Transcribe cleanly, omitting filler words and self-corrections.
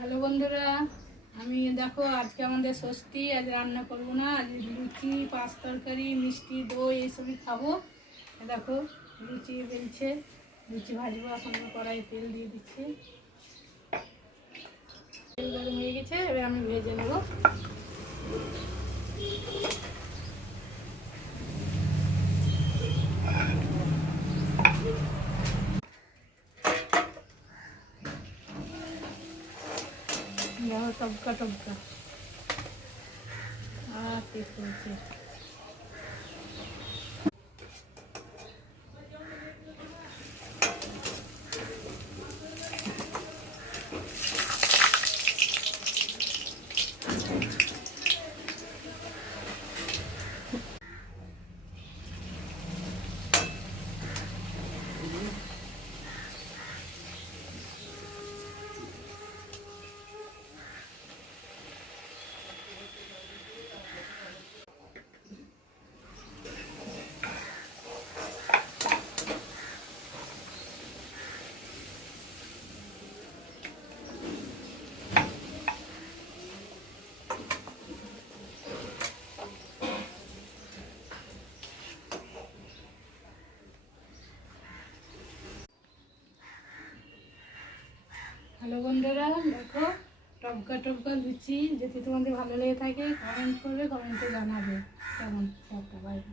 Hello বন্ধুরা, আমি দেখো আজকে আমাদের ষষ্ঠী। আজ রান্না করবো না, আজ লুচি, পাঁচ তরকারি, মিষ্টি, দই এইসবই খাবো। দেখো লুচি বেলছে, লুচি ভাজবো। এখন কড়াই তেল দিয়ে দিচ্ছি, তেল গরম হয়ে গেছে, এবার আমি ভেজে নেবো। দেখো টপকা টপকা আর টেস্ট হচ্ছে। হ্যালো বন্ধুরা, দেখো টপকা টপকা লুচি। যদি তোমাদের ভালো লেগে থাকে কমেন্ট করবে, কমেন্টে জানাবে কেমন একটা বাইরে।